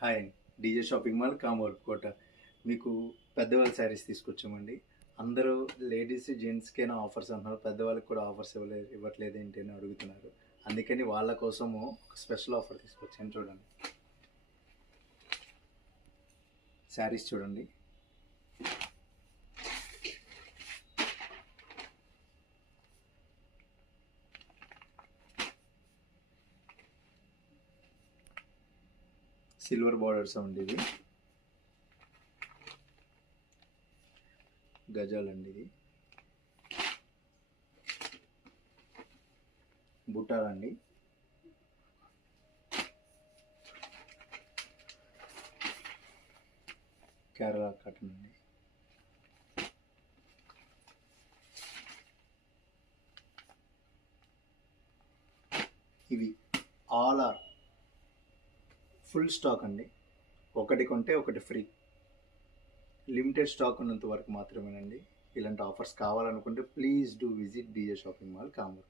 Hi DJ shopping mall కామోర్ కోట. మీకు పెద్దవాళ్ళ శారీస్ తీసుకొచ్చామండి. అందరూ లేడీస్ జెంట్స్కైనా ఆఫర్స్ అంటున్నారు, పెద్దవాళ్ళకి కూడా ఆఫర్స్ ఇవ్వట్లేదు ఏంటి అని అడుగుతున్నారు. అందుకని వాళ్ళ కోసము ఒక స్పెషల్ ఆఫర్ తీసుకొచ్చాను. చూడండి, శారీస్ చూడండి. సిల్వర్ బార్డర్స్ అండి, ఇది గజాలండి, ఇది బుట్టాలండి, కేరళ కాటన్ అండి. ఇవి ఆల్ ఆర్ ఫుల్ స్టాక్ అండి. ఒకటి కొంటే ఒకటి ఫ్రీ. లిమిటెడ్ స్టాక్ ఉన్నంత వరకు మాత్రమేనండి. ఇలాంటి ఆఫర్స్ కావాలనుకుంటే please do visit DJ shopping mall కామూర్.